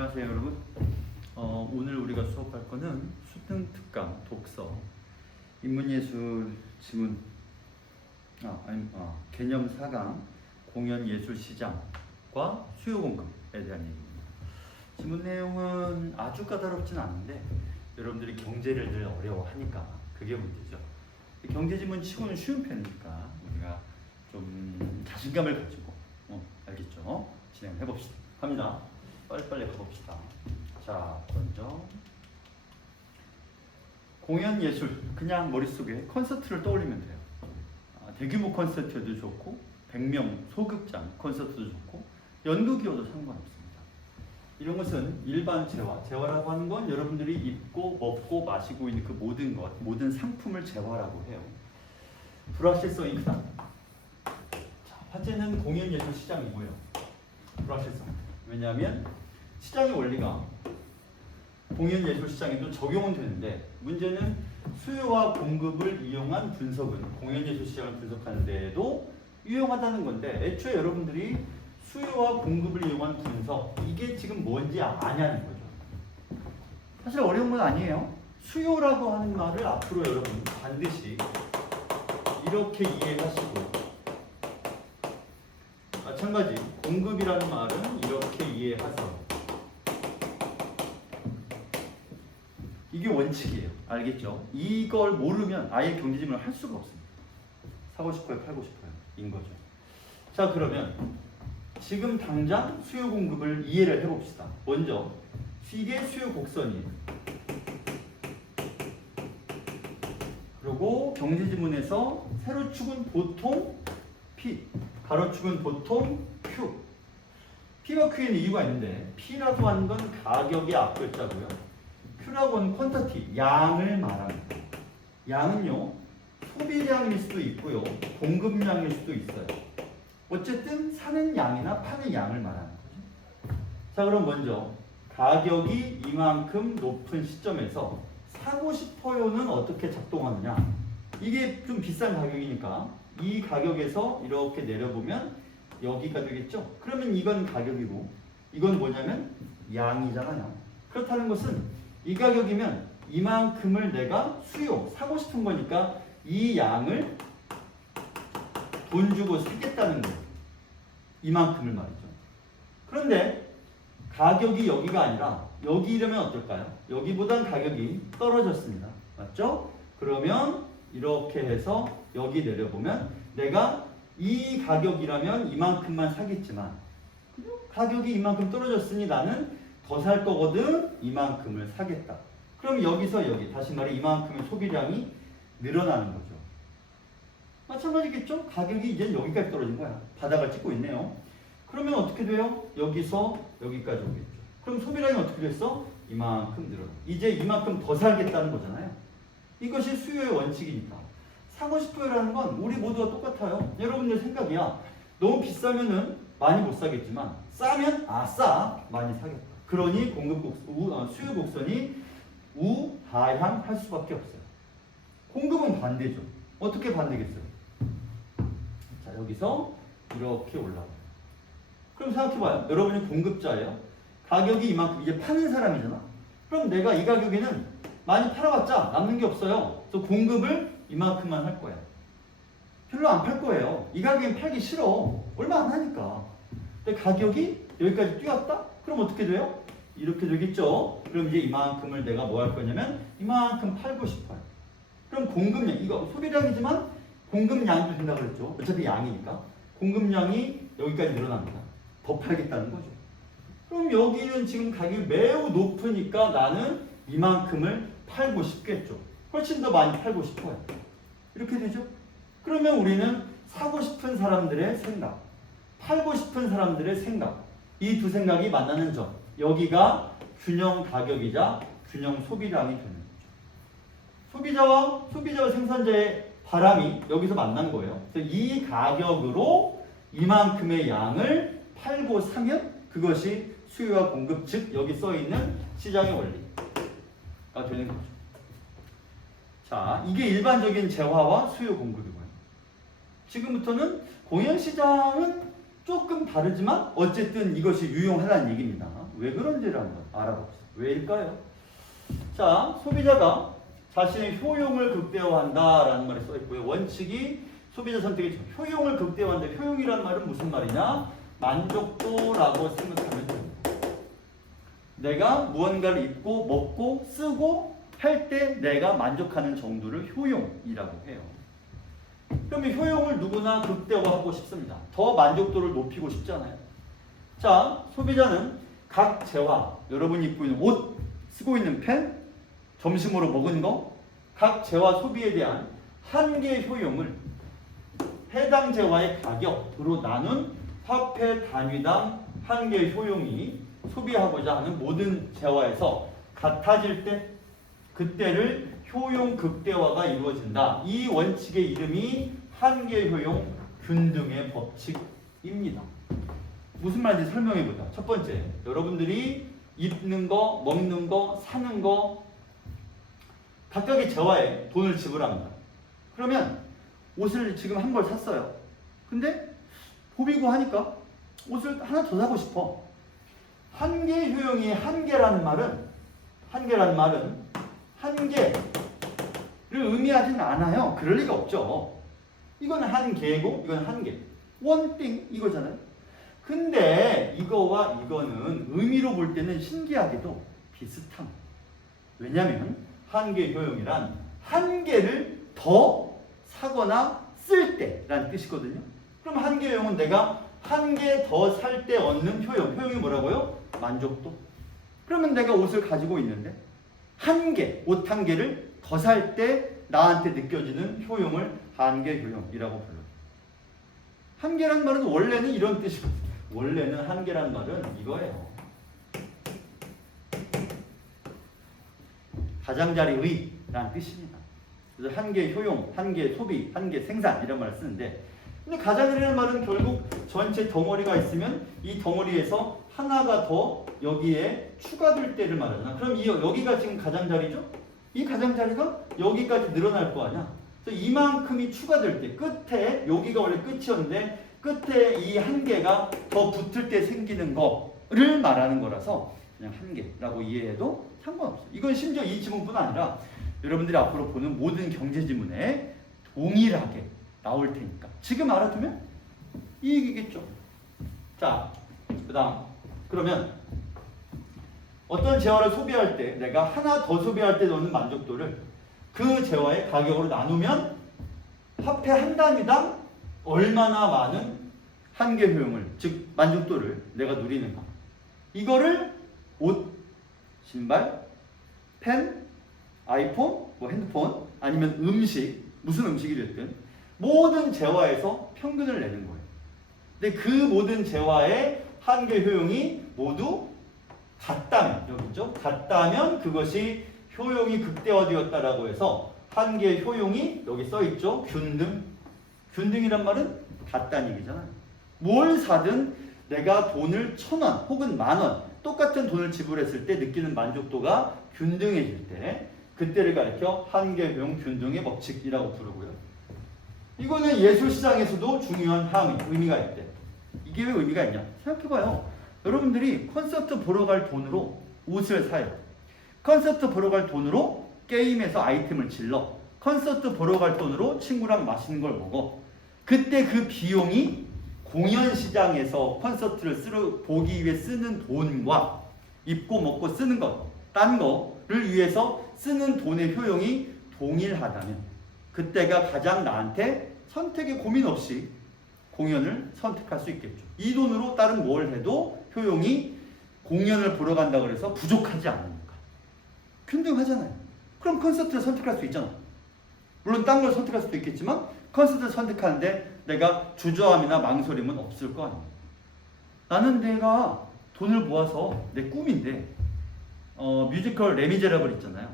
안녕하세요 여러분. 오늘 우리가 수업할 거는 수능 특강 독서 인문예술 지문 개념 4강 공연예술 시장과 수요 공급에 대한 얘기입니다. 지문 내용은 아주 까다롭진 않은데 여러분들이 경제를 늘 어려워하니까 그게 문제죠. 경제 지문 치고는 쉬운 편이니까 우리가 좀 자신감을 가지고 알겠죠? 진행해 봅시다. 갑니다. 빨리빨리 가봅시다. 자, 먼저 공연 예술, 그냥 머릿속에 콘서트를 떠올리면 돼요. 대규모 콘서트도 좋고 100명 소극장 콘서트도 좋고 연극이어도 상관없습니다. 이런 것은 일반 재화라고 하는 건 여러분들이 입고 먹고 마시고 있는 그 모든 것, 모든 상품을 재화라고 해요. 불확실성이 크다. 자, 화제는 공연 예술 시장이고요. 불확실성. 왜냐하면 시장의 원리가 공연 예술 시장에도 적용은 되는데 문제는 수요와 공급을 이용한 분석은 공연 예술 시장을 분석하는 데에도 유용하다는 건데 애초에 여러분들이 수요와 공급을 이용한 분석 이게 지금 뭔지 아냐는 거죠. 사실 어려운 건 아니에요. 수요라고 하는 말을 앞으로 여러분 반드시 이렇게 이해하시고 마찬가지 공급이라는 말은 이렇게 이해하세요. 이게 원칙이에요. 알겠죠? 이걸 모르면 아예 경제지문을 할 수가 없습니다. 사고 싶어요, 팔고 싶어요. 인 거죠. 자, 그러면 지금 당장 수요 공급을 이해를 해봅시다. 먼저 이게 수요 곡선이에요. 그리고 경제지문에서 세로축은 보통 P, 가로축은 보통 Q. P와 Q에는 이유가 있는데 P라고 하는 건 가격의 앞글자고요. Q라고 하는 퀀터티, 양을 말합니다. 양은요, 소비량일 수도 있고요, 공급량일 수도 있어요. 어쨌든 사는 양이나 파는 양을 말하는 거죠. 자, 그럼 먼저 가격이 이만큼 높은 시점에서 사고 싶어요는 어떻게 작동하느냐? 이게 좀 비싼 가격이니까 이 가격에서 이렇게 내려보면 여기가 되겠죠? 그러면 이건 가격이고 이건 뭐냐면 양이잖아요. 그렇다는 것은 이 가격이면 이만큼을 내가 사고 싶은 거니까 이 양을 돈 주고 사겠다는 거예요. 이만큼을 말이죠. 그런데 가격이 여기가 아니라 여기 이러면 어떨까요? 여기보단 가격이 떨어졌습니다. 맞죠? 그러면 이렇게 해서 여기 내려보면 내가 이 가격이라면 이만큼만 사겠지만 가격이 이만큼 떨어졌으니 나는 더 살 거거든 이만큼을 사겠다. 그럼 여기서 여기 다시 말해 이만큼의 소비량이 늘어나는 거죠. 마찬가지겠죠? 가격이 이제 여기까지 떨어진 거야. 바닥을 찍고 있네요. 그러면 어떻게 돼요? 여기서 여기까지 오겠죠. 그럼 소비량이 어떻게 됐어? 이만큼 늘어나. 이제 이만큼 더 살겠다는 거잖아요. 이것이 수요의 원칙이니까. 사고 싶어요라는 건 우리 모두가 똑같아요. 여러분들 생각이야. 너무 비싸면은 많이 못 사겠지만 싸면 싸 많이 사겠다. 그러니 수요 곡선이 우하향할 수밖에 없어요. 공급은 반대죠. 어떻게 반대겠어요? 자, 여기서 이렇게 올라와요. 그럼 생각해봐요. 여러분이 공급자예요. 가격이 이만큼 이제 파는 사람이잖아. 그럼 내가 이 가격에는 많이 팔아봤자 남는 게 없어요. 그래서 공급을 이만큼만 할 거야. 별로 안 팔 거예요. 이 가격엔 팔기 싫어. 얼마 안 하니까. 근데 가격이 여기까지 뛰었다? 그럼 어떻게 돼요? 이렇게 되겠죠? 그럼 이제 이만큼을 내가 뭐 할 거냐면 이만큼 팔고 싶어요. 그럼 공급량, 이거 소비량이지만 공급량도 된다고 그랬죠? 어차피 양이니까. 공급량이 여기까지 늘어납니다. 더 팔겠다는 거죠. 그럼 여기는 지금 가격이 매우 높으니까 나는 이만큼을 팔고 싶겠죠. 훨씬 더 많이 팔고 싶어요. 이렇게 되죠? 그러면 우리는 사고 싶은 사람들의 생각, 팔고 싶은 사람들의 생각, 이 두 생각이 만나는 점, 여기가 균형 가격이자 균형 소비량이 되는 거죠. 소비자와 생산자의 바람이 여기서 만난 거예요. 그래서 이 가격으로 이만큼의 양을 팔고 사면 그것이 수요와 공급, 즉 여기 써있는 시장의 원리가 되는 거죠. 자, 이게 일반적인 재화와 수요 공급이고요. 지금부터는 공연시장은 조금 다르지만 어쨌든 이것이 유용하다는 얘기입니다. 왜 그런지를 한번 알아봅시다. 왜일까요? 자, 소비자가 자신의 효용을 극대화한다라는 말이 써 있고요. 원칙이 소비자 선택의 효용을 극대화한다. 효용이라는 말은 무슨 말이냐? 만족도라고 생각하면 됩니다. 내가 무언가를 입고 먹고 쓰고 할 때 내가 만족하는 정도를 효용이라고 해요. 그러면 효용을 누구나 극대화하고 싶습니다. 더 만족도를 높이고 싶잖아요. 자, 소비자는 각 재화, 여러분이 입고 있는 옷, 쓰고 있는 펜, 점심으로 먹은 거, 각 재화 소비에 대한 한 개의 효용을 해당 재화의 가격으로 나눈 화폐 단위당 한 개의 효용이 소비하고자 하는 모든 재화에서 같아질 때 그때를 효용 극대화가 이루어진다. 이 원칙의 이름이 한계 효용 균등의 법칙입니다. 무슨 말인지 설명해 보자. 첫 번째, 여러분들이 입는 거, 먹는 거, 사는 거 각각의 재화에 돈을 지불합니다. 그러면 옷을 지금 한 벌 샀어요. 근데 봄이고 하니까 옷을 하나 더 사고 싶어. 한계 효용이 한계라는 말은 한계를 의미하지는 않아요. 그럴 리가 없죠. 이건 한계고 이건 한계. one thing 이거잖아요. 근데 이거와 이거는 의미로 볼 때는 신기하게도 비슷함. 왜냐하면 한계 효용이란 한 개를 더 사거나 쓸 때라는 뜻이거든요. 그럼 한계 효용은 내가 한 개 더 살 때 얻는 효용. 효용이 뭐라고요? 만족도. 그러면 내가 옷을 가지고 있는데 한 개, 옷 한 개를 더 살 때 나한테 느껴지는 효용을 한계 효용이라고 불러요. 한계란 말은 원래는 이런 뜻이거든요. 원래는 한계란 말은 이거예요. 가장자리의라는 뜻입니다. 그래서 한계 효용, 한계 소비, 한계 생산 이런 말을 쓰는데 근데 가장자리라는 말은 결국 전체 덩어리가 있으면 이 덩어리에서 하나가 더 여기에 추가될 때를 말하잖아. 그럼 여기가 지금 가장자리죠? 이 가장자리가 여기까지 늘어날 거 아니야? 그래서 이만큼이 추가될 때 끝에 여기가 원래 끝이었는데 끝에 이 한 개가 더 붙을 때 생기는 거를 말하는 거라서 그냥 한 개라고 이해해도 상관없어요. 이건 심지어 이 지문뿐 아니라 여러분들이 앞으로 보는 모든 경제 지문에 동일하게 나올 테니까 지금 알아두면 이익이겠죠. 자, 그 다음 그러면 어떤 재화를 소비할 때 내가 하나 더 소비할 때 넣는 만족도를 그 재화의 가격으로 나누면 화폐 한 단위당 얼마나 많은 한계 효용을 즉 만족도를 내가 누리는가. 이거를 옷, 신발, 펜, 아이폰, 뭐 핸드폰 아니면 음식 무슨 음식이 됐든 모든 재화에서 평균을 내는 거예요. 근데 그 모든 재화의 한계 효용이 모두 같다면 여기 있죠? 같다면 그것이 효용이 극대화되었다라고 해서 한계 효용이 여기 써 있죠? 균등. 균등이란 말은 같다는 얘기잖아요. 뭘 사든 내가 돈을 1,000원 혹은 10,000원 똑같은 돈을 지불했을 때 느끼는 만족도가 균등해질 때 그때를 가리켜 한계 효용 균등의 법칙이라고 부르고요. 이거는 예술시장에서도 중요한 의미가 있대. 이게 왜 의미가 있냐? 생각해봐요. 여러분들이 콘서트 보러 갈 돈으로 옷을 사요. 콘서트 보러 갈 돈으로 게임에서 아이템을 질러. 콘서트 보러 갈 돈으로 친구랑 맛있는 걸 먹어. 그때 그 비용이 공연 시장에서 콘서트를 보기 위해 쓰는 돈과 입고 먹고 쓰는 것, 딴 거를 위해서 쓰는 돈의 효용이 동일하다면 그때가 가장 나한테 선택의 고민 없이 공연을 선택할 수 있겠죠. 이 돈으로 다른 뭘 해도 효용이 공연을 보러 간다고 해서 부족하지 않으니까. 균등하잖아요. 그럼 콘서트를 선택할 수 있잖아. 물론 딴 걸 선택할 수도 있겠지만 콘서트를 선택하는데 내가 주저함이나 망설임은 없을 거 아니에요. 나는 내가 돈을 모아서 내 꿈인데 뮤지컬 레미제라블 있잖아요.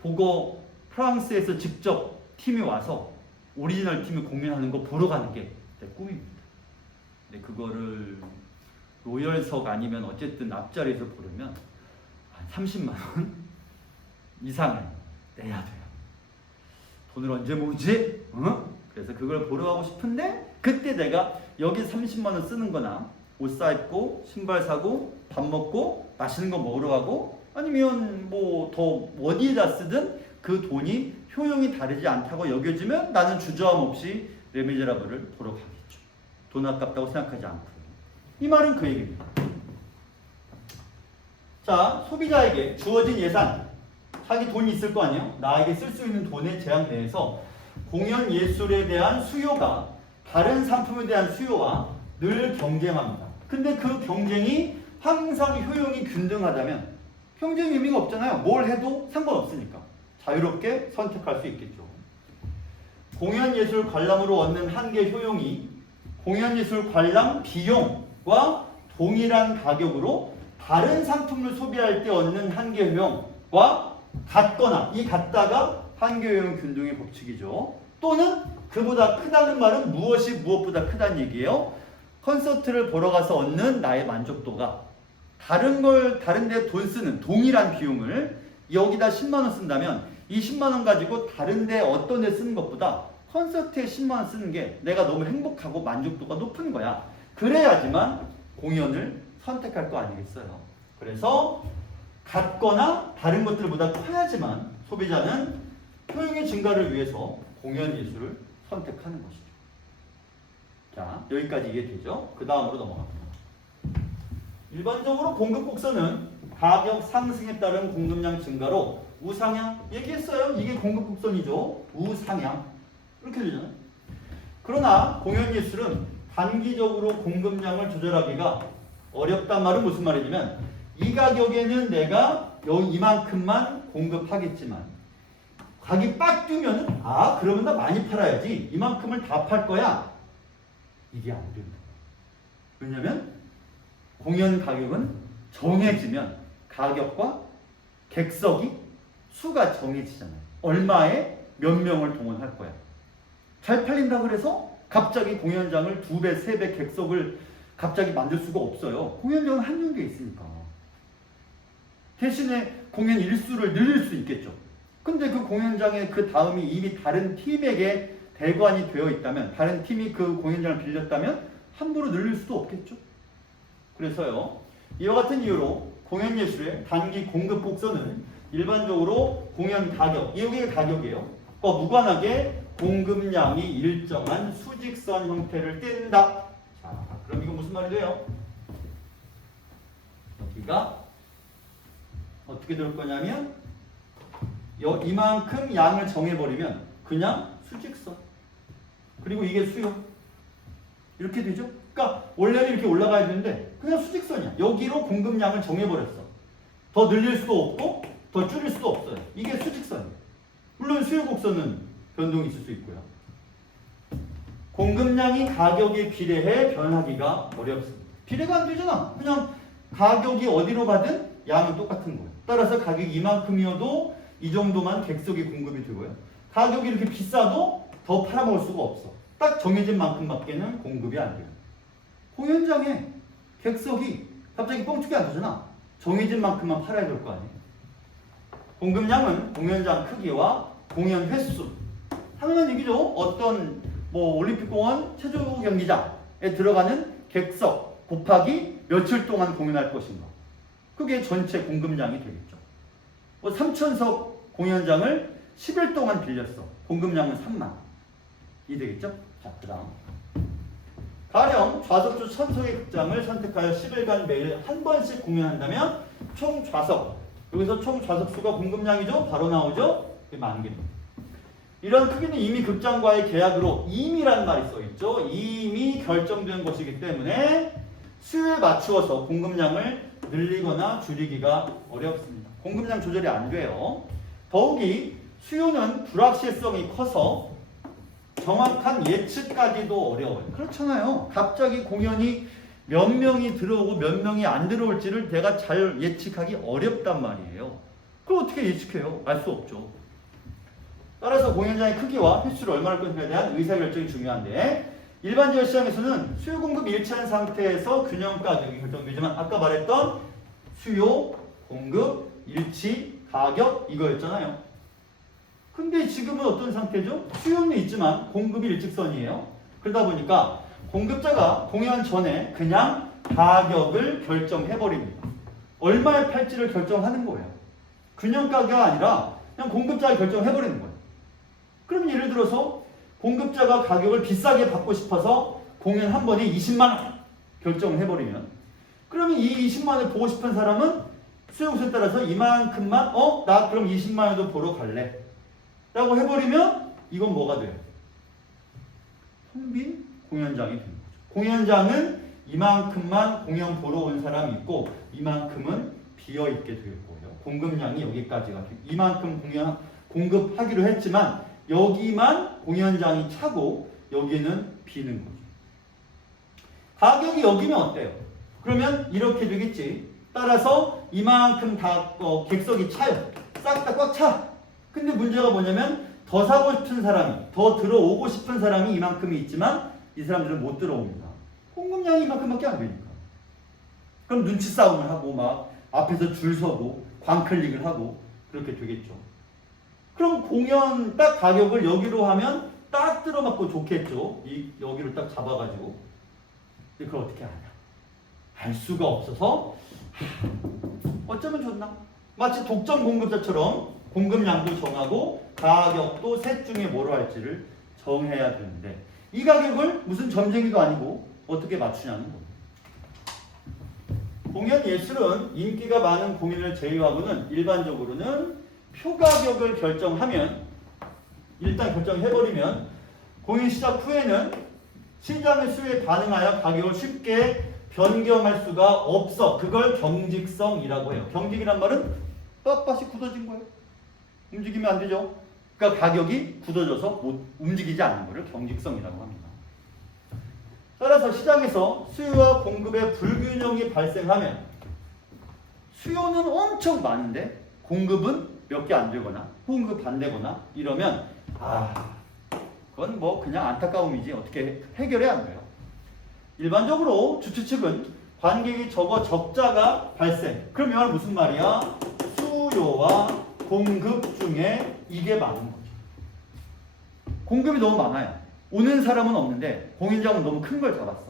그거 프랑스에서 직접 팀이 와서 오리지널 팀이 공연하는 거 보러 가는 게 내 꿈입니다. 근데 그거를 로열석 아니면 어쨌든 앞자리에서 보려면 한 30만 원 이상을 내야 돼요. 돈을 언제 모으지? 그래서 그걸 보러 가고 싶은데 그때 내가 여기 30만 원 쓰는 거나 옷 사입고 신발 사고 밥 먹고 맛있는 거 먹으러 가고 아니면 뭐 더 어디에다 쓰든 그 돈이 효용이 다르지 않다고 여겨지면 나는 주저함 없이 레미제라블을 보러 가겠죠. 돈 아깝다고 생각하지 않고요. 이 말은 그 얘기입니다. 자, 소비자에게 주어진 예산, 자기 돈이 있을 거 아니에요? 나에게 쓸 수 있는 돈의 제한 내에서 공연 예술에 대한 수요가 다른 상품에 대한 수요와 늘 경쟁합니다. 근데 그 경쟁이 항상 효용이 균등하다면 경쟁 의미가 없잖아요. 뭘 해도 상관없으니까 자유롭게 선택할 수 있겠죠. 공연 예술 관람으로 얻는 한계 효용이 공연 예술 관람 비용과 동일한 가격으로 다른 상품을 소비할 때 얻는 한계 효용과 같거나 이 같다가 한계 효용 균등의 법칙이죠. 또는 그보다 크다는 말은 무엇이 무엇보다 크다는 얘기예요. 콘서트를 보러 가서 얻는 나의 만족도가 다른 데 돈 쓰는 동일한 비용을 여기다 10만 원 쓴다면 이 10만 원 가지고 다른 데 어떤 데 쓰는 것보다 콘서트에 10만 원 쓰는 게 내가 너무 행복하고 만족도가 높은 거야. 그래야지만 공연을 선택할 거 아니겠어요. 그래서 같거나 다른 것들보다 커야지만 소비자는 효용의 증가를 위해서 공연 예술을 선택하는 것이죠. 자, 여기까지 이해되죠? 그 다음으로 넘어갑니다. 일반적으로 공급 곡선은 가격 상승에 따른 공급량 증가로 우상향 얘기했어요. 이게 공급 곡선이죠. 우상향 이렇게 되잖아요. 그러나 공연 예술은 단기적으로 공급량을 조절하기가 어렵단 말은 무슨 말이냐면 이 가격에는 내가 이만큼만 공급하겠지만 가격이 빡 뛰면 그러면 나 많이 팔아야지 이만큼을 다 팔 거야. 이게 안 된다. 왜냐면 공연 가격은 정해지면 가격과 객석이 수가 정해지잖아요. 얼마에 몇 명을 동원할 거야. 잘 팔린다 그래서 갑자기 공연장을 2배, 3배 객석을 갑자기 만들 수가 없어요. 공연장은 한정돼 있으니까. 대신에 공연 일수를 늘릴 수 있겠죠. 근데 그 공연장에 그 다음이 이미 다른 팀에게 대관이 되어 있다면 다른 팀이 그 공연장을 빌렸다면 함부로 늘릴 수도 없겠죠. 그래서요. 이와 같은 이유로 공연 예술의 단기 공급 곡선은 일반적으로 공연 가격, 이게 가격이에요. 과 무관하게 공급량이 일정한 수직선 형태를 띈다. 자, 그럼 이건 무슨 말이 돼요? 여기가 어떻게 될 거냐면 이만큼 양을 정해버리면 그냥 수직선. 그리고 이게 수요. 이렇게 되죠? 그러니까 원래는 이렇게 올라가야 되는데 그냥 수직선이야. 여기로 공급량을 정해버렸어. 더 늘릴 수도 없고 더 줄일 수도 없어요. 이게 수직선이에요. 물론 수요 곡선은 변동이 있을 수 있고요. 공급량이 가격에 비례해 변하기가 어렵습니다. 비례가 안 되잖아. 그냥 가격이 어디로 가든 양은 똑같은 거예요. 따라서 가격이 이만큼이어도 이 정도만 객석이 공급이 되고요. 가격이 이렇게 비싸도 더 팔아먹을 수가 없어. 딱 정해진 만큼밖에는 공급이 안 돼요. 공연장에 객석이 갑자기 뻥튀기 안 되잖아. 정해진 만큼만 팔아야 될 거 아니에요. 공급량은 공연장 크기와 공연 횟수. 당연한 얘기죠. 어떤 올림픽공원 체조 경기장에 들어가는 객석 곱하기 며칠 동안 공연할 것인가. 그게 전체 공급량이 되겠죠. 3,000석 공연장을 10일 동안 빌렸어. 공급량은 3만. 이 되겠죠? 자, 그 다음. 가령 좌석주 1,000석의 극장을 선택하여 10일간 매일 한 번씩 공연한다면 총 좌석. 여기서 총 좌석수가 공급량이죠? 바로 나오죠? 그게 10,000개. 이런 크기는 이미 극장과의 계약으로 임이라는 말이 써있죠. 이미 결정된 것이기 때문에 수요에 맞추어서 공급량을 늘리거나 줄이기가 어렵습니다. 공급량 조절이 안 돼요. 더욱이 수요는 불확실성이 커서 정확한 예측까지도 어려워요. 그렇잖아요. 갑자기 공연이 몇 명이 들어오고 몇 명이 안 들어올지를 내가 잘 예측하기 어렵단 말이에요. 그걸 어떻게 예측해요? 알 수 없죠. 따라서 공연장의 크기와 횟수를 얼마나 할 것인가에 대한 의사결정이 중요한데 일반적 시장에서는 수요 공급 일치한 상태에서 균형 가격이 결정되지만 아까 말했던 수요, 공급, 일치, 가격 이거였잖아요. 근데 지금은 어떤 상태죠? 수요는 있지만 공급이 일직선이에요. 그러다 보니까 공급자가 공연 전에 그냥 가격을 결정해버립니다. 얼마에 팔지를 결정하는 거예요. 균형가가 아니라 그냥 공급자가 결정해버리는 거예요. 그럼 예를 들어서 공급자가 가격을 비싸게 받고 싶어서 공연 한 번에 20만 원 결정을 해버리면, 그러면 이 20만 원을 보고 싶은 사람은 수요국수에 따라서 이만큼만 나 그럼 20만 원도 보러 갈래 라고 해버리면 이건 뭐가 돼요? 텅 빈 공연장이 되는 거죠. 공연장은 이만큼만 공연 보러 온 사람이 있고 이만큼은 비어있게 될 거예요. 공급량이 여기까지가 돼요. 이만큼 공급하기로 했지만 여기만 공연장이 차고 여기는 비는 거죠. 가격이 여기면 어때요? 그러면 이렇게 되겠지. 따라서 이만큼 다 객석이 차요. 싹 다 꽉 차. 근데 문제가 뭐냐면 더 사고 싶은 사람이, 더 들어오고 싶은 사람이 이만큼이 있지만 이 사람들은 못 들어옵니다. 공급량이 이만큼밖에 안 되니까. 그럼 눈치 싸움을 하고 막 앞에서 줄 서고 광클릭을 하고 그렇게 되겠죠. 그럼 공연 딱 가격을 여기로 하면 딱 들어맞고 좋겠죠. 여기를 딱 잡아가지고. 근데 그걸 어떻게 하냐? 알 수가 없어서 어쩌면 좋나? 마치 독점 공급자처럼 공급량도 정하고 가격도 셋 중에 뭐로 할지를 정해야 되는데 이 가격을 무슨 점쟁이도 아니고 어떻게 맞추냐는 겁니다. 공연 예술은 인기가 많은 공연을 제외하고는 일반적으로는 표 가격을 결정하면, 일단 결정해버리면 공연 시작 후에는 시장의 수요에 반응하여 가격을 쉽게 변경할 수가 없어. 그걸 경직성이라고 해요. 경직이란 말은 빳빳이 굳어진 거예요. 움직이면 안 되죠. 그러니까 가격이 굳어져서 못 움직이지 않는 것을 경직성이라고 합니다. 따라서 시장에서 수요와 공급의 불균형이 발생하면 수요는 엄청 많은데 공급은 몇 개 안 되거나 공급 안 되거나 이러면 그건 뭐 그냥 안타까움이지 어떻게 해결이 안 돼요. 일반적으로 주최 측은 관객이 적자가 발생. 그럼 이 말은 무슨 말이야? 수요와 공급 중에 이게 많은 거죠. 공급이 너무 많아요. 오는 사람은 없는데 공연장은 너무 큰 걸 잡았어.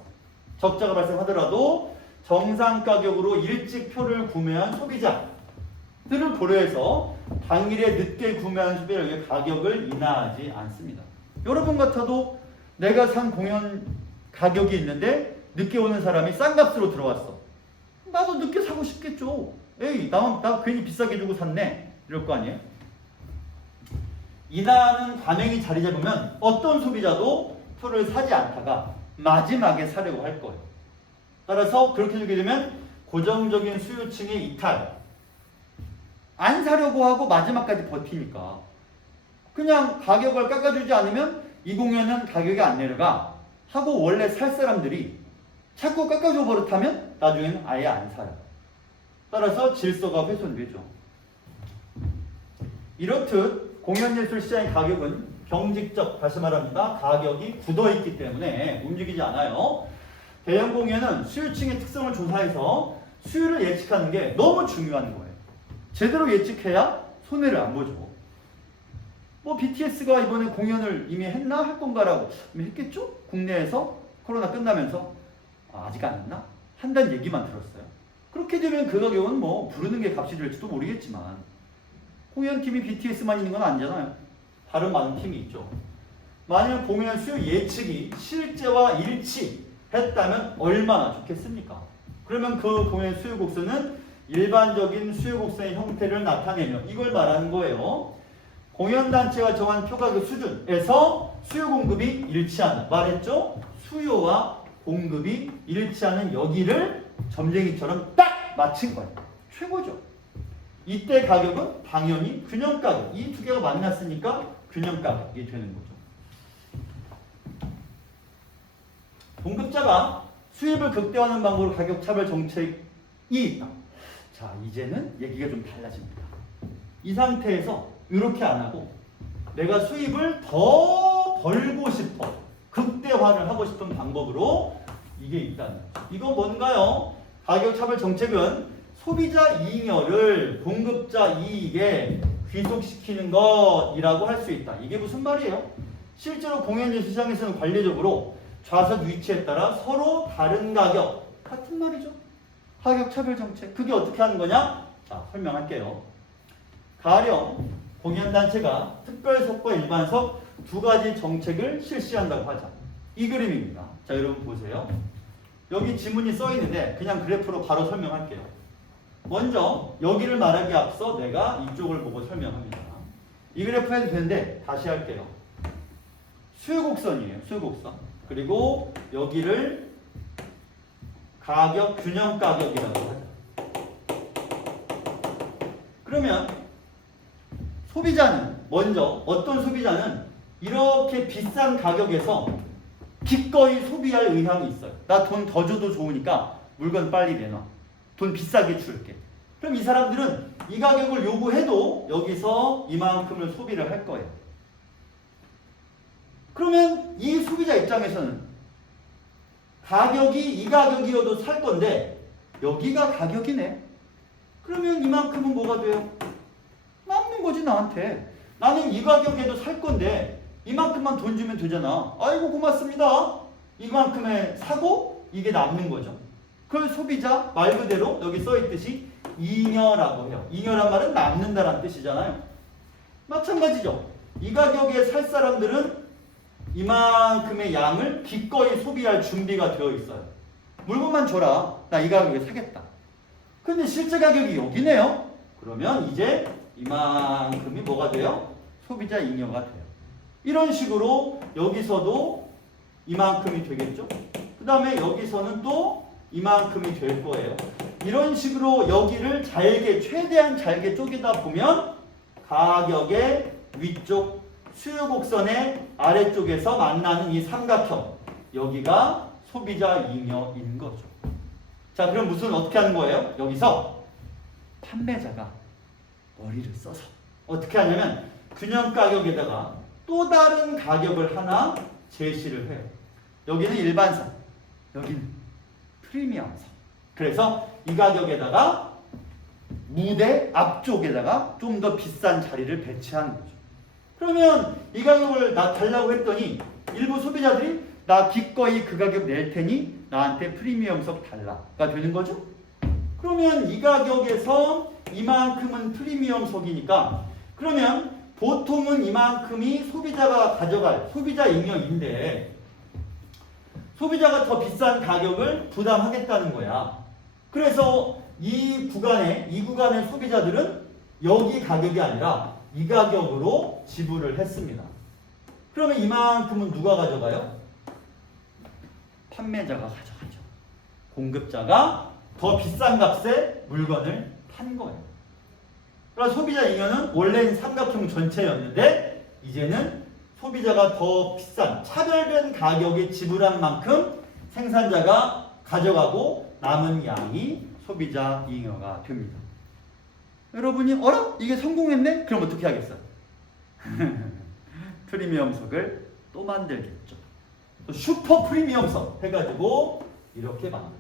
적자가 발생하더라도 정상 가격으로 일찍 표를 구매한 소비자들을 고려해서 당일에 늦게 구매한 소비자에게 가격을 인하하지 않습니다. 여러분 같아도 내가 산 공연 가격이 있는데 늦게 오는 사람이 싼 값으로 들어왔어. 나도 늦게 사고 싶겠죠. 에이, 나 괜히 비싸게 주고 샀네. 이럴 거 아니에요? 인하하는 관행이 자리 잡으면 어떤 소비자도 표를 사지 않다가 마지막에 사려고 할 거예요. 따라서 그렇게 되게 되면 고정적인 수요층의 이탈. 안 사려고 하고 마지막까지 버티니까 그냥 가격을 깎아주지 않으면 이 공연은 가격이 안 내려가 하고 원래 살 사람들이 자꾸 깎아줘 버릇하면 나중에는 아예 안 사요. 따라서 질서가 훼손되죠. 이렇듯 공연예술 시장의 가격은 경직적, 다시 말합니다. 가격이 굳어있기 때문에 움직이지 않아요. 대형 공연은 수요층의 특성을 조사해서 수요를 예측하는 게 너무 중요한 거예요. 제대로 예측해야 손해를 안 보죠. 뭐 BTS가 이번에 공연을 이미 했나? 할 건가라고 이미 했겠죠? 국내에서 코로나 끝나면서 아직 안 했나? 한다는 얘기만 들었어요. 그렇게 되면 그 가격은 뭐 부르는 게 값이 될지도 모르겠지만 공연팀이 BTS만 있는 건 아니잖아요. 다른 많은 팀이 있죠. 만약 공연 수요 예측이 실제와 일치했다면 얼마나 좋겠습니까? 그러면 그 공연 수요 곡선은 일반적인 수요 곡선의 형태를 나타내며 이걸 말하는 거예요. 공연단체가 정한 표가격 수준에서 수요 공급이 일치하는, 말했죠? 수요와 공급이 일치하는 여기를 점쟁이처럼 딱 맞춘 거예요. 최고죠. 이때 가격은 당연히 균형가격. 이 두 개가 만났으니까 균형가격이 되는 거죠. 공급자가 수입을 극대화하는 방법으로 가격 차별 정책이 있다. 자, 이제는 얘기가 좀 달라집니다. 이 상태에서 이렇게 안 하고 내가 수입을 더 벌고 싶어. 극대화를 하고 싶은 방법으로 이게 있다는 거죠. 이건 뭔가요? 가격 차별 정책은 소비자 잉여를 공급자 이익에 귀속시키는 것이라고 할 수 있다. 이게 무슨 말이에요? 실제로 공연예술 시장에서는 관례적으로 좌석 위치에 따라 서로 다른 가격, 같은 말이죠. 가격 차별 정책. 그게 어떻게 하는 거냐? 자, 설명할게요. 가령 공연단체가 특별석과 일반석 두 가지 정책을 실시한다고 하자. 이 그림입니다. 자, 여러분 보세요. 여기 지문이 써 있는데 그냥 그래프로 바로 설명할게요. 먼저 여기를 말하기 앞서 내가 이쪽을 보고 설명합니다. 이 그래프 해도 되는데 다시 할게요. 수요곡선이에요. 수요곡선. 그리고 여기를 가격 균형 가격이라고 하자. 그러면 소비자는 먼저 어떤 소비자는 이렇게 비싼 가격에서 기꺼이 소비할 의향이 있어요. 나 돈 더 줘도 좋으니까 물건 빨리 내놔. 돈 비싸게 줄게. 그럼 이 사람들은 이 가격을 요구해도 여기서 이만큼을 소비를 할 거예요. 그러면 이 소비자 입장에서는 가격이 이 가격이어도 살 건데 여기가 가격이네. 그러면 이만큼은 뭐가 돼요? 남는 거지 나한테. 나는 이 가격에도 살 건데 이만큼만 돈 주면 되잖아. 아이고 고맙습니다. 이만큼에 사고 이게 남는 거죠. 그걸 소비자 말 그대로 여기 써있듯이 잉여라고 해요. 잉여란 말은 남는다라는 뜻이잖아요. 마찬가지죠. 이 가격에 살 사람들은 이만큼의 양을 기꺼이 소비할 준비가 되어 있어요. 물건만 줘라. 나 이 가격에 사겠다. 근데 실제 가격이 여기네요. 그러면 이제 이만큼이 뭐가 돼요? 소비자 잉여가 돼요. 이런 식으로 여기서도 이만큼이 되겠죠. 그 다음에 여기서는 또 이만큼이 될 거예요. 이런 식으로 여기를 잘게 최대한 잘게 쪼개다 보면 가격의 위쪽 수요곡선의 아래쪽에서 만나는 이 삼각형 여기가 소비자 잉여인 거죠. 자, 그럼 무슨 어떻게 하는 거예요? 여기서 판매자가 머리를 써서 어떻게 하냐면 균형 가격에다가 또 다른 가격을 하나 제시를 해요. 여기는 일반석, 여기는 프리미엄석. 그래서 이 가격에다가 무대 앞쪽에다가 좀 더 비싼 자리를 배치하는 거죠. 그러면 이 가격을 나 달라고 했더니 일부 소비자들이 나 기꺼이 그 가격 낼 테니 나한테 프리미엄석 달라가 되는 거죠. 그러면 이 가격에서 이만큼은 프리미엄석이니까 그러면 보통은 이만큼이 소비자가 가져갈 소비자 잉여인데 소비자가 더 비싼 가격을 부담하겠다는 거야. 그래서 이 구간의 소비자들은 여기 가격이 아니라 이 가격으로 지불을 했습니다. 그러면 이만큼은 누가 가져가요? 판매자가 가져가죠. 공급자가 더 비싼 값에 물건을 판 거예요. 그래서 소비자 잉여는 원래는 삼각형 전체였는데 이제는 소비자가 더 비싼 차별된 가격에 지불한 만큼 생산자가 가져가고 남은 양이 소비자 잉여가 됩니다. 여러분이 어라? 이게 성공했네? 그럼 어떻게 하겠어요? 프리미엄석을 또 만들겠죠. 또 슈퍼 프리미엄석 해가지고 이렇게 만들고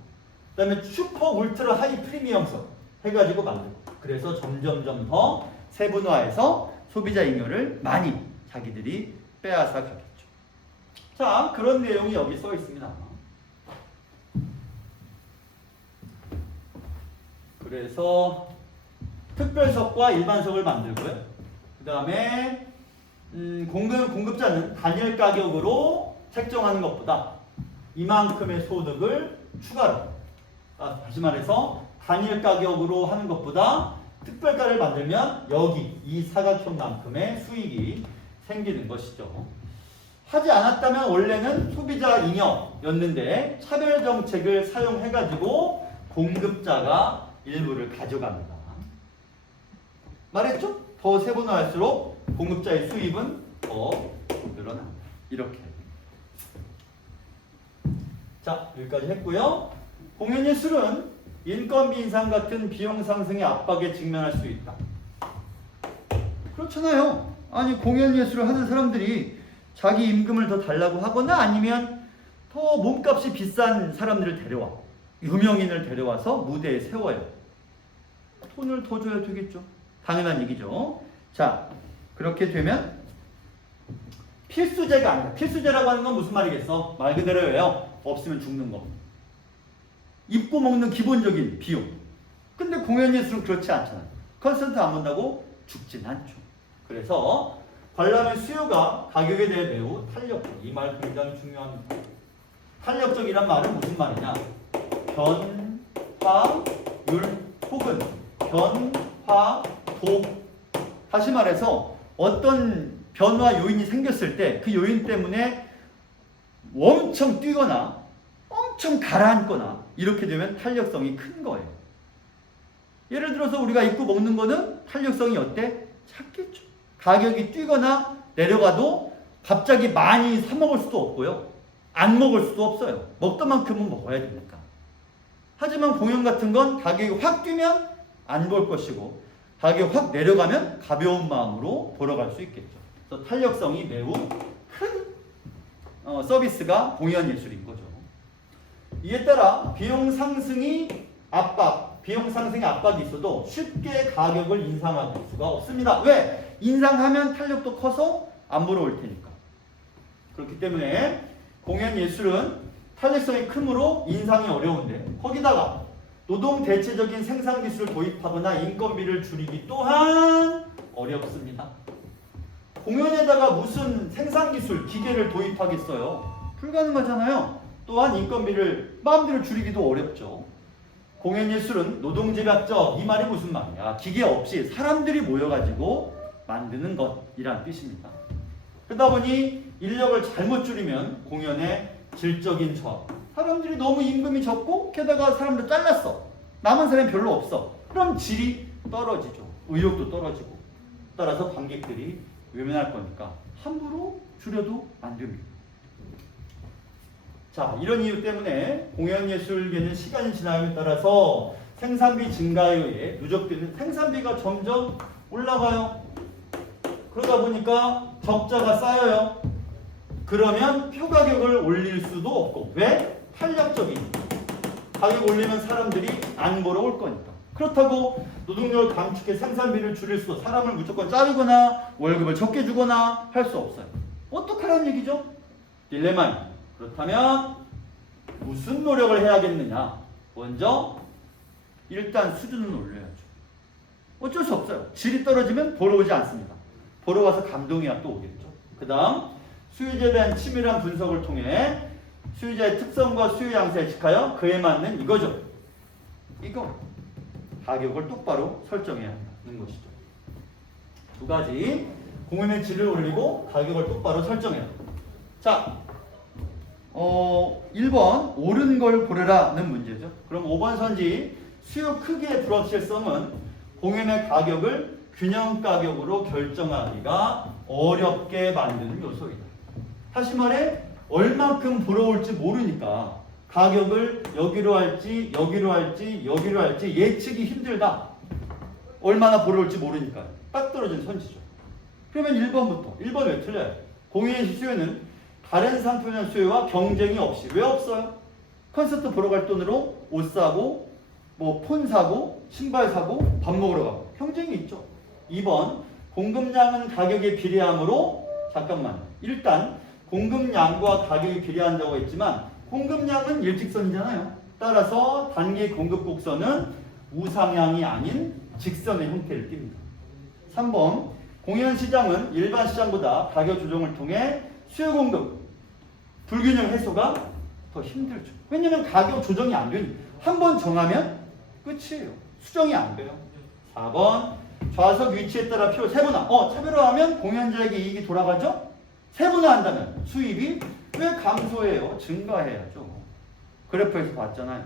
그 다음에 슈퍼 울트라 하이 프리미엄석 해가지고 만들고 그래서 점점점 더 세분화해서 소비자 잉여를 많이 자기들이 빼앗아 가겠죠. 자, 그런 내용이 여기 써 있습니다. 그래서 특별석과 일반석을 만들고요. 그 다음에 공급자는 단일 가격으로 책정하는 것보다 이만큼의 소득을 추가로 다시 말해서 단일 가격으로 하는 것보다 특별가를 만들면 여기 이 사각형만큼의 수익이 생기는 것이죠. 하지 않았다면 원래는 소비자 잉여였는데 차별 정책을 사용해가지고 공급자가 일부를 가져갑니다. 말했죠? 더 세분화할수록 공급자의 수입은 더 늘어납니다. 이렇게. 자, 여기까지 했고요. 공연예술은 인건비 인상 같은 비용 상승의 압박에 직면할 수 있다. 그렇잖아요. 아니 공연예술을 하는 사람들이 자기 임금을 더 달라고 하거나 아니면 더 몸값이 비싼 사람들을 데려와. 유명인을 데려와서 무대에 세워요. 돈을 더 줘야 되겠죠. 당연한 얘기죠. 자, 그렇게 되면 필수제가 아니라 필수제라고 하는 건 무슨 말이겠어? 말 그대로예요. 없으면 죽는 거. 입고 먹는 기본적인 비용. 근데 공연 예술은 그렇지 않잖아요. 콘서트 안 본다고 죽진 않죠. 그래서 관람의 수요가 가격에 대해 매우 탄력적. 이 말 굉장히 중요합니다. 탄력적이란 말은 무슨 말이냐? 변화율 혹은 변화도. 다시 말해서 어떤 변화 요인이 생겼을 때 그 요인 때문에 엄청 뛰거나 엄청 가라앉거나 이렇게 되면 탄력성이 큰 거예요. 예를 들어서 우리가 입고 먹는 거는 탄력성이 어때? 작겠죠. 가격이 뛰거나 내려가도 갑자기 많이 사 먹을 수도 없고요. 안 먹을 수도 없어요. 먹던 만큼은 먹어야 되니까. 하지만 공연 같은 건 가격이 확 뛰면 안 볼 것이고 가격이 확 내려가면 가벼운 마음으로 보러 갈 수 있겠죠. 그래서 탄력성이 매우 큰 서비스가 공연 예술인 거죠. 이에 따라 비용 상승이 압박이 있어도 쉽게 가격을 인상할 수가 없습니다. 왜? 인상하면 탄력도 커서 안 보러 올 테니까. 그렇기 때문에 공연 예술은 탄력성이 크므로 인상이 어려운데 거기다가 노동 대체적인 생산 기술을 도입하거나 인건비를 줄이기 또한 어렵습니다. 공연에다가 무슨 생산 기술, 기계를 도입하겠어요? 불가능하잖아요. 또한 인건비를 마음대로 줄이기도 어렵죠. 공연 예술은 노동제약적, 이 말이 무슨 말이야? 기계 없이 사람들이 모여가지고 만드는 것이란 뜻입니다. 그러다 보니 인력을 잘못 줄이면 공연의 질적인 저하. 사람들이 너무 임금이 적고 게다가 사람들 잘랐어. 남은 사람이 별로 없어. 그럼 질이 떨어지죠. 의욕도 떨어지고. 따라서 관객들이 외면할 거니까 함부로 줄여도 안 됩니다. 자, 이런 이유 때문에 공연예술계는 시간이 지남에 따라서 생산비 증가에 의해 누적되는 생산비가 점점 올라가요. 그러다 보니까 적자가 쌓여요. 그러면 표 가격을 올릴 수도 없고. 왜? 탄력적이니까. 가격 올리면 사람들이 안 보러 올 거니까. 그렇다고 노동력을 감축해 생산비를 줄일 수도, 사람을 무조건 자르거나 월급을 적게 주거나 할 수 없어요. 어떡하라는 얘기죠? 딜레마입니다. 그렇다면 무슨 노력을 해야겠느냐? 먼저 일단 수준을 올려야죠. 어쩔 수 없어요. 질이 떨어지면 보러 오지 않습니다. 보러 와서 감동이야 또 오겠죠. 그 다음 수요자에 대한 치밀한 분석을 통해 수요자의 특성과 수요 양세에 직하여 그에 맞는 이거죠. 이거 가격을 똑바로 설정해야 한다는 것이죠. 두 가지, 공연의 질을 올리고 가격을 똑바로 설정해야 합니다. 자, 1번 옳은 걸 고르라는 문제죠. 그럼 5번 선지 수요 크기의 불확실성은 공연의 가격을 균형 가격으로 결정하기가 어렵게 만드는 요소이다. 다시 말해 얼만큼 보러 올지 모르니까 가격을 여기로 할지 여기로 할지 여기로 할지 예측이 힘들다. 얼마나 보러 올지 모르니까 딱 떨어진 선지죠. 그러면 1번부터 1번 왜 틀려요? 공연의 수요는 다른 상품의 수요와 경쟁이 없이. 왜 없어요? 콘서트 보러 갈 돈으로 옷 사고 뭐 폰 사고 신발 사고 밥 먹으러 가고 경쟁이 있죠. 2번 공급량은 가격에 비례하므로, 잠깐만, 일단 공급량과 가격이 비례한다고 했지만 공급량은 일직선이잖아요. 따라서 단기 공급 곡선은 우상향이 아닌 직선의 형태를 띱니다. 3번 공연 시장은 일반 시장보다 가격 조정을 통해 수요 공급 불균형 해소가 더 힘들죠. 왜냐면 가격 조정이 안 되니 한 번 정하면 끝이에요. 수정이 안 돼요. 4번 좌석 위치에 따라 표 세분화. 차별화하면 공연자에게 이익이 돌아가죠? 세분화한다면 수입이 왜 감소해요? 증가해야죠. 그래프에서 봤잖아요.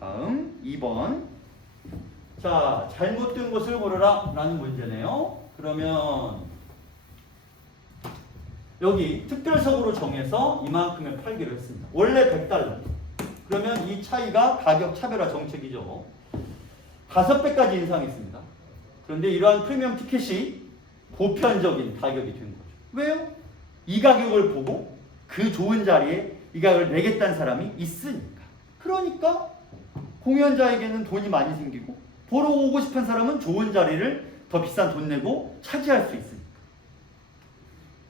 다음 2번. 자, 잘못된 것을 고르라 라는 문제네요. 그러면 여기 특별석으로 정해서 이만큼을 팔기로 했습니다. 원래 $100. 그러면 이 차이가 가격 차별화 정책이죠. 5배까지 인상했습니다. 그런데 이러한 프리미엄 티켓이 보편적인 가격이 된 거죠. 왜요? 이 가격을 보고 그 좋은 자리에 이 가격을 내겠다는 사람이 있으니까. 그러니까 공연자에게는 돈이 많이 생기고 보러 오고 싶은 사람은 좋은 자리를 더 비싼 돈 내고 차지할 수 있으니까.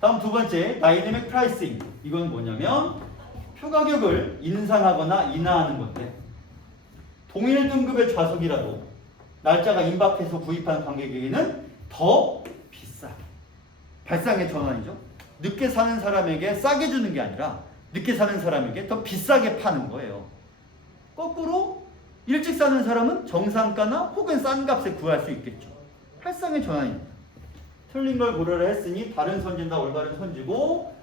다음 두 번째, 다이내믹 프라이싱. 이건 뭐냐면 표 가격을 인상하거나 인하하는 건데 동일 등급의 좌석이라도 날짜가 임박해서 구입한 관객에게는 더 비싸게. 발상의 전환이죠. 늦게 사는 사람에게 싸게 주는 게 아니라 늦게 사는 사람에게 더 비싸게 파는 거예요. 거꾸로 일찍 사는 사람은 정상가나 혹은 싼 값에 구할 수 있겠죠. 발상의 전환입니다. 틀린 걸 고려를 했으니 바른 선지다 올바른 선지고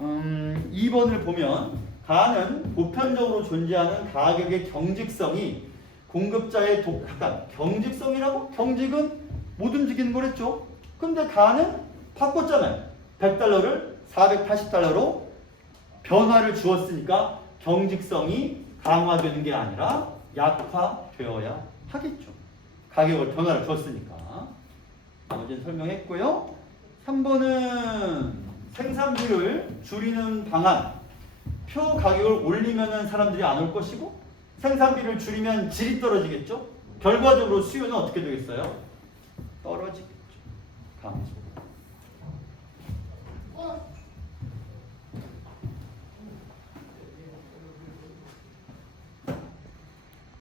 2번을 보면 가는 보편적으로 존재하는 가격의 경직성이 공급자의 독특한 경직성이라고? 경직은 못 움직이는 거랬죠. 근데 가는 바꿨잖아요. 100달러를 480달러로 변화를 주었으니까 경직성이 강화되는 게 아니라 약화되어야 하겠죠. 가격을 변화를 주었으니까. 나머지는 설명했고요. 3번은 생산비를 줄이는 방안. 표 가격을 올리면 사람들이 안 올 것이고 생산비를 줄이면 질이 떨어지겠죠. 결과적으로 수요는 어떻게 되겠어요? 떨어지겠죠. 감소.